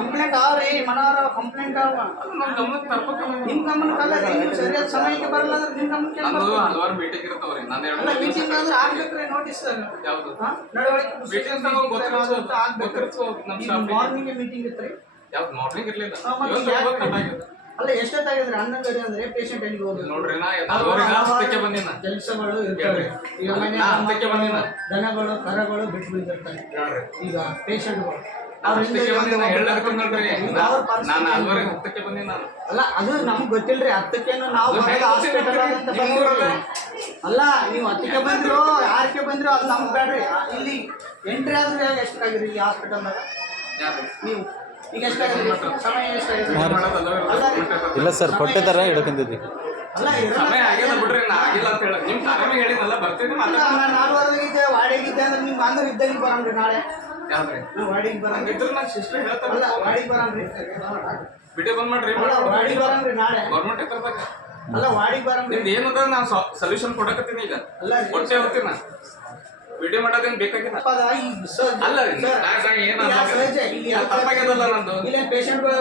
Complaint ಅವ್ರಿ ಮನವರ complaint ಅವ ನಮ್ಮ ಗಮನಕ್ಕೆ ತರ್ಬೇಕಲ್ಲ ನಿಮ್ ಗಮನಕ್ಕಲ್ಲ ನೀವು ಸರಿಯಾದ ಸಮಯಕ್ಕೆ ಬರಲ್ಲ ಅಂದ್ರೆ ನಿಮ್ ಗಮನಕ್ಕೆ ನಂದು ಹಲವಾರು ಮೀಟಿಂಗ್ ಇರ್ತಾವ್ರಿ ನಾನು ಅಲ್ಲ ಮೀಟಿಂಗ್ ಅಂದ್ರೆ ಆಗ್ಬೇಕ್ರಿ ನೋಟಿಸ್ ಯಾವ್ದು ನಡವಳಿಕೆ ಮೀಟಿಂಗ್ ಗೊತ್ತಿರ್ತದೆ ನಮ್ಮ ಸ್ಟಾಫ್ ಮಾರ್ನಿಂಗ್ ಮೀಟಿಂಗ್ ಇತ್ರಿ ಯಾವ್ದು ಮಾರ್ನಿಂಗ್ ಇರ್ಲಿಲ್ಲ ಅಲ್ಲ ಎಷ್ಟೊತ್ತಾಗಿದ್ರಿ 11 ಗಂಟೆ ಅಂದ್ರೆ ಪೇಷಂಟ್ ಎಲ್ಲಿಗೆ ಹೋಗಿ ನೋಡ್ರಿ ನಾ 4:10ಕ್ಕೆ ಬಂದಿನ ಕೆಲಸಗಳು ಇರ್ತವೆ ಈಗ ಮನೆ 10ಕ್ಕೆ ಬಂದಿನ ದನಗಳು ಕರಗಳು ಬಿಟ್ಟು ಬಿಟ್ಟಿರ್ತಾರೆ ಈಗ ಪೇಷಂಟ್ಗಳು ನಾನು 4:10ಕ್ಕೆ ಬಂದಿನ ನಾನು ಅಲ್ಲ ಅದು ನಮ್ಗೆ ಗೊತ್ತಿಲ್ರಿ 10ಕ್ಕೇನು ನಾವು ಹಾಸ್ಪಿಟಲ್ ಅಂತ ಅಲ್ಲ ನೀವು 10ಕ್ಕೆ ಬಂದ್ರು 6ಕ್ಕೆ ಬಂದ್ರು ಅದು ನಮ್ಗೆ ಬೇಡ್ರಿ ಇಲ್ಲಿ ಎಂಟ್ರಿ ಆದ್ರೆ ಎಷ್ಟಾಗಿರಿ ಈ ಹಾಸ್ಪಿಟಲ್ದಾಗ ನೀವು ಈಗ ಎಷ್ಟಾಗಿರಿ ಸಮಯ ಎಷ್ಟಾಗಿದೆ ಇಲ್ಲ ಸರ್ ಕೊಟ್ಟೆ ಥರ ಹಿಡ್ಕೊಂಡಿದ್ವಿ ಅಲ್ಲ ಸಮಯ ಆಗಿಲ್ಲ ಬಿಡ್ರಿ ನಾ ಆಗಿಲ್ಲ ಅಂತ ಹೇಳಿ ನಿಮ್ಮ ಆರಾಮಾಗಿ ಹೇಳಿದ್ನಲ್ಲ ಬರ್ತೀನಿ ನಾನು 4:15 ವಾಡಿಗಿದ್ದೆ ಅಂದ್ರೆ ನಿಮ್ಗೆ ಅಂದ್ರೆ ಇದ್ದಾಗ ಬರಂಗ್ರಿ ನಾಳೆ ಯಾವ್ದ್ರಿ ನೀವು ವಾಡಿಗೆ ಬರಂಗ್ರಿ ಇದ್ರ ನಾನು ಸಿಸ್ಟರ್ ಹೇಳ್ತಾರಲ್ಲ ಅಲ್ಲ ವಾಡಿಗೆ ಬರಂಗ್ರಿ ವಿಡಿಯೋ ಬಂದ್ ಮಾಡ್ರಿ ವಾಡಿಗೆ ಬರಂಗ್ರಿ ನಾಳೆ ಗೌರ್ಮೆಂಟ್ ಇರ್ತಾಗ ಅಲ್ಲ ವಾಡಿಗೆ ಬರಂಗ್ರಿ ನಿಮ್ದು ಏನದ ನಾನು ಸೊಲ್ಯೂಷನ್ ಕೊಡಕತ್ತೀನಿ ಈಗ ಅಲ್ಲ ಕೊಟ್ಟೆ ಹೋಗ್ತೀನಿ ನಾನು ವಿಡಿಯೋ ಮಾಡೋದೇನು ಬೇಕಾಗಿಲ್ಲ ಅಲ್ಲ ತಪ್ಪಾಗ್ಯದಲ್ಲ ನಂದು ಇಲ್ಲಿ ಪೇಷಂಟ್ಗಳು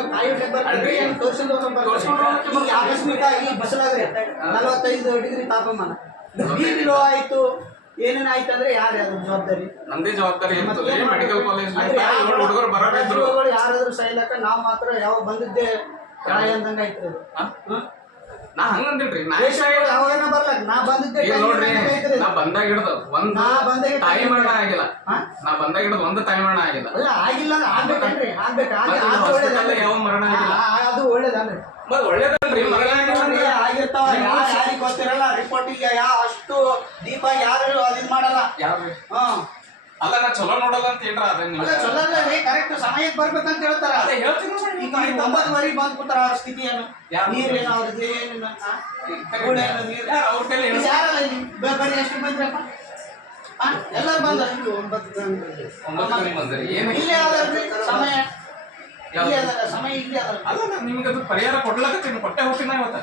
ಆಕಸ್ಮಿಕ ಈ ಬಸ್ಲಾಗ್ರಿ 45 ಡಿಗ್ರಿ ತಾಪಮಾನ ಬಿ ಲೋ ಆಯ್ತು ಏನೇನಾಯ್ತು ಅಂದ್ರೆ ಯಾರು ಅದ್ರ ಜವಾಬ್ದಾರಿ ನಮ್ದೇ ಜವಾಬ್ದಾರಿ ಇರ್ತದೆ ಮೆಡಿಕಲ್ ಕಾಲೇಜ್ ಹುಡುಗರು ಬರೋದಿದ್ರು ಯಾರಾದ್ರೂ ಸೈಲಕ್ಕ ನಾವು ಮಾತ್ರ ಯಾವ ಬಂದಿದ್ದೆ ಕಾಯ ಅಂದಂಗ ಆಯ್ತು ನಾ ಹಂಗಂದಿಲ್ರಿ ಯಾವಾಗ ಬರ್ಲಕ್ ನಾ ಬಂದಿದ್ದೆ ನೋಡ್ರಿ ನಾ ಬಂದಾಗ ಹಿಡ್ದು ಒಂದ್ ಟೈಮ್ ಅಣ್ಣ ಆಗಿಲ್ಲ ನಾ ಬಂದಾಗ ಹಿಡ್ದು ಒಂದು ಟೈಮ್ ಅಣ್ಣ ಆಗಿಲ್ಲ ಅಲ್ಲ ಆಗಿಲ್ಲ ಆಗ್ಬೇಕನ್ರಿ ಯಾವ ಮರಣ ಆಗಿಲ್ಲ ಅದು ಒಳ್ಳೇದಲ್ರಿ ಮತ್ ಒಳ್ಳೇದಲ್ರಿ ಮರಣ ಆಗಿರ್ತಾವ ಯಾರಿಗೆ ಗೊತ್ತಿರಲ್ಲ ರಿಪೋರ್ಟಿಗೆ ಯಾವ ಅಷ್ಟು ದೀಪ ಯಾರು ಅದಿನ್ ಮಾಡಲ್ಲ ಯಾವ್ರಿ ಹಾ ಅಲ್ಲ ನಾ ಚಲೋ ನೋಡಲ್ಲ ಅಂತ ಹೇಳ್ರ ಅದೇ ನೀವು ಚಲೋ ಅಲ್ಲ ರೀ ಕರೆಕ್ಟ್ ಸಮಯಕ್ಕೆ ಬರ್ಬೇಕಂತ ಹೇಳ್ತಾರ ಅದೇ ಹೇಳ್ತೀನಿ ಈಗ 9:00 ಬಂದ್ ಕೂತಾರ ಅವ್ರ ಸ್ಥಿತಿಯನ್ನು ನೀರೇನು ಅವ್ರದ್ದು ಏನಿಲ್ಲ ಅವ್ರ ಕೈಲಿ ಯಾರಲ್ಲ ಬರೀ ಎಷ್ಟು ಬಂದ್ರಪ್ಪ ಎಲ್ಲರೂ ಬಂದ 9 ಬಂದ್ರಿ ಏನು ಇಲ್ಲೇ ಅದಲ್ರಿ ಸಮಯ ಇಲ್ಲೇ ಅದಲ್ಲ ಸಮಯ ಇಲ್ಲೇ ಅದಲ್ಲ ಅಲ್ಲ ನಾನು ನಿಮ್ಗೆ ಅದು ಪರಿಹಾರ ಕೊಡ್ಲಕತ್ತೀನಿ ಕೊಟ್ಟೆ ಹೋಗ್ತೀನಿ ಇವತ್ತ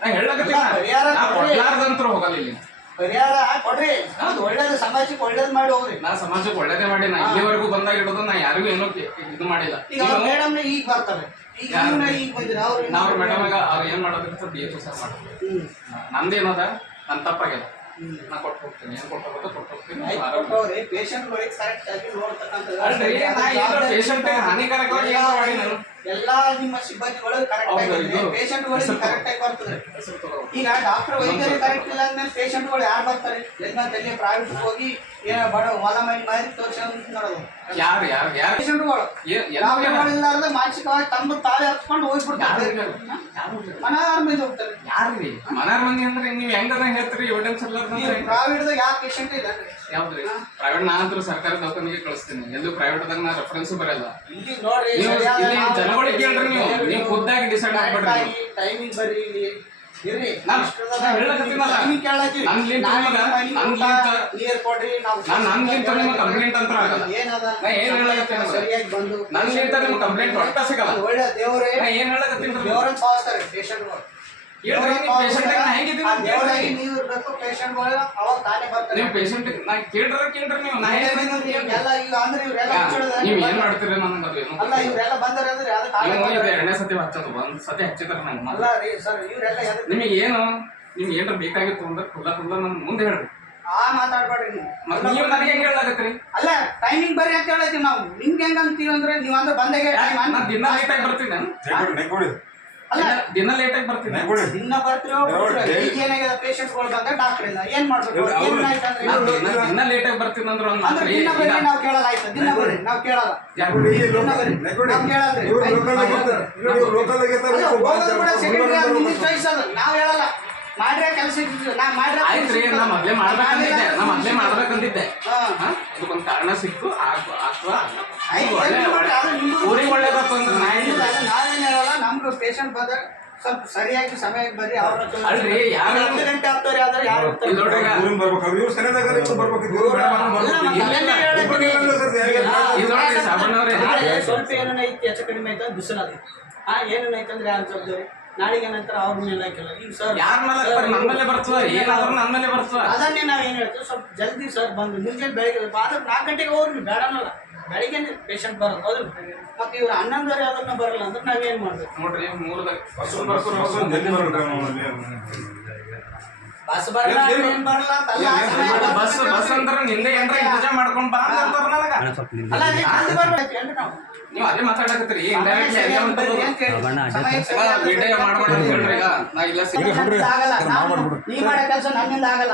ನಾ ಹೇಳಕತ್ತೀನಿ ಪರಿಹಾರ ಕೊಡ್ಲಾರ್ದಂತ್ರ ಹೋಗಲ್ಲ ಇಲ್ಲಿ ಪರಿಹಾರ ಕೊಡ್ರಿ ಅದು ಒಳ್ಳೇದು ಸಮಾಜಕ್ಕೆ ಒಳ್ಳೇದು ಮಾಡಿ ಹೋಗ್ರಿ ನಾ ಸಮಾಜಕ್ಕೆ ಒಳ್ಳೇದೇ ಮಾಡಿ ನಾ ಇಲ್ಲಿವರೆಗೂ ಬಂದಾಗ ಇಡೋದು ನಾ ಯಾರಿಗೂ ಏನೋ ಇದು ಮಾಡಿಲ್ಲ ಈಗ ಮೇಡಮ್ ಈಗ ಬರ್ತಾರೆ ಈಗ ಈಗ ಬಂದಿರ ಅವ್ರು ನಾವ್ ಮೇಡಮ್ ಅವ್ರು ಏನ್ ಮಾಡೋದಿರ್ತದೆ DHO ಸರ್ ಮಾಡ್ತೀವಿ ನಂದೇನದ ನನ್ ತಪ್ಪಾಗ್ಯದ ನಾ ಕೊಟ್ಟು ಹೋಗ್ತೀನಿ ಏನ್ ಕೊಟ್ಟು ಹೋಗ್ತೀನಿ ಪೇಷಂಟ್ಗಳಿಗೆ ಕರೆಕ್ಟ್ ಆಗಿ ನೋಡ್ತಕ್ಕಂಥದ್ದು ಅಲ್ರಿ ನಾ ಏನೋ ಪೇಷಂಟ್ ಹಾನಿಕಾರಕವಾಗಿ ಏನೋ ಮಾಡಿ ನಾನು ಎಲ್ಲಾ ನಿಮ್ಮ ಸಿಬ್ಬಂದಿಗಳು ಕರೆಕ್ಟ್ ಆಗಿ ಪೇಷಂಟ್ಗಳಿಗೆ ಕರೆಕ್ಟ್ ಆಗಿ ಬರ್ತದೆ ಈಗ ಡಾಕ್ಟರ್ ವೈದ್ಯರು ಕರೆಕ್ಟ್ ಇಲ್ಲ ಅಂದ್ಮೇಲೆ ಪೇಷಂಟ್ಗಳು ಯಾರು ಬರ್ತಾರೆ ಎಲ್ಲಂತಲ್ಲಿ ಪ್ರೈವೇಟ್ ಹೋಗಿ ಬಡ ಹೊಲ ಮನೆ ಮಾಡಿ ತೋರಿಸಿ ನೋಡೋದು ಯಾರು ಪೇಷಂಟ್ಗಳು ಇಲ್ಲಾರ್ದೆ ಮಾನಸಿಕವಾಗಿ ತಮ್ಮ ತಾವೇ ಹತ್ಕೊಂಡು ಹೋಗ್ಬಿಡ್ತಾರೆ ಮನಾರ್ ಮಂದಿ ಹೋಗ್ತಾರೆ ಯಾರ್ರಿ ಮನಾರ್ ಮಂದಿ ಅಂದ್ರೆ ನೀವ್ ಹೆಂಗದ ಹೇಳ್ತೀರಿ ಎವಿಡೆನ್ಸ್ ಎಲ್ಲ ಪ್ರೈವೇಟ್ದಾಗ ಯಾವ ಪೇಷಂಟ್ ಇಲ್ಲ ಯಾವ್ದ್ರಿ ಪ್ರೈವೇಟ್ ನಾನಂತೂ ಸರ್ಕಾರಿ ದವಾಖಾನಿಗೆ ಕಳಿಸ್ತೀನಿ ಎಲ್ಲೂ ಪ್ರೈವೇಟ್ದಾಗ ನಾ ರೆಫರೆನ್ಸ್ ಬರಲ್ಲ ಇಲ್ಲಿ ನೋಡ್ರಿ ಜನಗಳಿಗೆ ಕೇಳ್ರಿ ನೀವು ಖುದ್ದಾಗಿ ಡಿಸೈಡ್ ಆಗ್ಬೇಡ್ರಿ ಟೈಮಿಂಗ್ ಬರ್ರಿ ಇಲ್ಲಿ ಇರ್ರಿ ನನ್ಗಿಂತ ನಿಮ್ಮ ಕಂಪ್ಲೇಂಟ್ ಅಂತ ಆಗಲ್ಲ ನಾ ಏನ್ ಹೇಳಕತ್ತೀನಿ ಸರಿಯಾಗಿ ಬಂದು ನನ್ಗಿಂತ ನಿಮ್ಮ ಕಂಪ್ಲೇಂಟ್ ಒಟ್ಟ ಸಿಗಲ್ಲ ಒಳ್ಳೆ ದೇವರೇ ನಾ ಏನ್ ಹೇಳಕತ್ತೀನಿ ದೇವರನ್ನ ಭಾವಿಸ್ತಾರೆ ಪೇಷಂಟ್ಗಳು ದೇವರಾಗಿ ನೀವು ಇರ್ಬೇಕು ಪೇಷಂಟ್ಗಳು ಅವಾಗ ತಾನೇ ಬರ್ತಾರೆ ನೀವು ಪೇಷಂಟ್ ನಾ ಕೇಳ್ರಿ ನೀವು ನಾ ಎಲ್ಲ ಈಗ ಅಂದ್ರೆ ಇವರೆಲ್ಲ ನೀವ್ ಏನ್ ಮಾಡ್ತೀರಿ ನನಗೆ ಅಲ್ಲ ಇವರೆಲ್ಲ ಬಂದಾರೆ ಅಂದ್ರೆ ಅದಕ್ಕೆ ಎರಡನೇ ಸತಿ ಹಚ್ಚೋದು ಒಂದ್ ಸತಿ ಹಚ್ಚಿದ್ರೆ ನಂಗೆ ಅಲ್ಲ ರೀ ಸರ್ ಇವರೆಲ್ಲ ನಿಮಗೆ ಏನು ನಿಮ್ಗೆ ಏನಾರ ಬೇಕಾಗಿತ್ತು ಅಂದ್ರೆ ಖುಲ್ಲ ನನ್ ಮುಂದೆ ಹೇಳ್ರಿ ಮಾತಾಡ್ಬೇಡ್ರಿ ನೀವು ಮತ್ತೆ ನೀವು ನನಗೆ ಹೆಂಗ್ ಹೇಳಾಕತ್ರಿ ಅಲ್ಲ ಟೈಮಿಂಗ್ ಬರ್ರಿ ಅಂತ ಹೇಳ್ತೀವಿ ನಾವು ನಿಮ್ಗೆ ಹೆಂಗ ಅಂತೀವಿ ಅಂದ್ರೆ ನೀವು ಅಂದ್ರೆ ಬಂದಾಗೆ ನಾನು ದಿನ ಲೇಟ್ ಆಗಿ ಬರ್ತೀನಿ ಅಲ್ಲ ದಿನ ಲೇಟ್ ಆಗಿ ಬರ್ತೀನಿ ದಿನ ಬರ್ತೀರೋ ಈಗ ಏನಾಗಿದೆ ಪೇಷಂಟ್ಗಳು ಬಂದ್ರೆ ಡಾಕ್ಟರ್ ಇಲ್ಲ ಏನ್ ಮಾಡ್ಬೇಕು ದಿನ ಲೇಟ್ ಆಗಿ ಬರ್ತೀನಿ ಅಂದ್ರೆ ಅಂದ್ರೆ ದಿನ ಬರ್ರಿ ನಾವು ಕೇಳಲ್ಲ ಆಯ್ತು ದಿನ ಬರ್ರಿ ನಾವು ಕೇಳಲ್ಲ ನಾವು ಕೇಳಲ್ಲ ನಾವ್ ಹೇಳಲ್ಲ ಮಾಡ್ರೆ ಕೆಲಸ ಆಯ್ತ್ರಿ ನಾ ಮೊದ್ಲೇ ಮಾಡ್ಬೇಕಂತಿದ್ದೆ ಅದಕ್ಕೊಂದು ಕಾರಣ ಸಿಕ್ತು ಅಥವಾ ಊರಿಗೆ ಒಳ್ಳೇದಪ್ಪ ಅಂದ್ರೆ ನಾವೇನ್ ಹೇಳಲ್ಲ ನಮ್ಗೆ ಪೇಷಂಟ್ ಬಂದಾಗ ಸ್ವಲ್ಪ ಸರಿಯಾಗಿ ಸಮಯಕ್ಕೆ ಬರ್ರಿ ಅಲ್ರಿ ಯಾರು ಗಂಟೆ ಆಗ್ತಾರೆ ಆದ್ರೆ ಯಾರು ಸ್ವಲ್ಪ ಏನೈತಿ ಹೆಚ್ಚು ಕಡಿಮೆ ಆಯ್ತು ಬಿಸಿಲದ ಏನೈತಂದ್ರೆ ಯಾರು ಜವಾಬ್ದಾರಿ ನಾಳೆಗೆ ನಂತರ ಅವ್ರ ಮೇಲೆ ಹಾಕಿಲ್ಲ ಈಗ ಸರ್ ನಮ್ಮಲ್ಲೇ ಬರ್ತದ ಏನಾದ್ರೂ ನಮ್ಮಲ್ಲೇ ಬರ್ತದ ಅದನ್ನೇ ನಾವ್ ಏನ್ ಹೇಳ್ತೀವಿ ಸ್ವಲ್ಪ ಜಲ್ದಿ ಸರ್ ಬಂದು ಮುಂಜಾನೆ ಬೆಳಗ್ಗೆ 4 ಗಂಟೆಗೆ ಹೋಗ್ರಿ ಬೇಡ ಅನ್ನಲ್ಲ ಬೆಳಿಗ್ಗೆ ಪೇಷಂಟ್ ಬರೋದು ಹೌದು. ಮತ್ತೆ ಇವ್ರ ಹನ್ನೊಂದರ ಯಾವ್ದನ್ನ ಬರಲ್ಲ ಅಂದ್ರೆ ನಾವೇನ್ ಮಾಡ್ಬೇಕು? ನೋಡ್ರಿ ಮೂಲದಾಗ ಬಸ್ ಬರಲ್ಲ ಏನ್ ಬರಲ್ಲ ಅಂತ ಅಲ್ಲ, ಬಸ್ ಅಂದ್ರೆ ನಿಂದೆ ಏನ್ರ ಇಂತಜಾಮ್ ಮಾಡ್ಕೊಂಡ್ ಬಾ ಅಂತ ಅಂತಾರ ನನಗ. ಅಲ್ಲ ನೀವು ಜಲ್ದಿ ಬರ್ಬೇಕು ಏನ್ರಿ ನಾವು ನೀವು ಅದೇ ಮಾತಾಡಕತ್ತೀರಿ ಇಂಡೈರೆಕ್ಟ್ಲಿ ಅದೇ ಬರ್ರಿ ಅಂತ ಹೇಳಿ. ವಿಡಿಯೋ ಮಾಡ್ಬೇಡ ಅಂತ ಹೇಳ್ರಿ. ಈಗ ನಾ ಇಲ್ಲ ಆಗಲ್ಲ. ನೀ ಮಾಡೋ ಕೆಲಸ ನನ್ನಿಂದ ಆಗಲ್ಲ.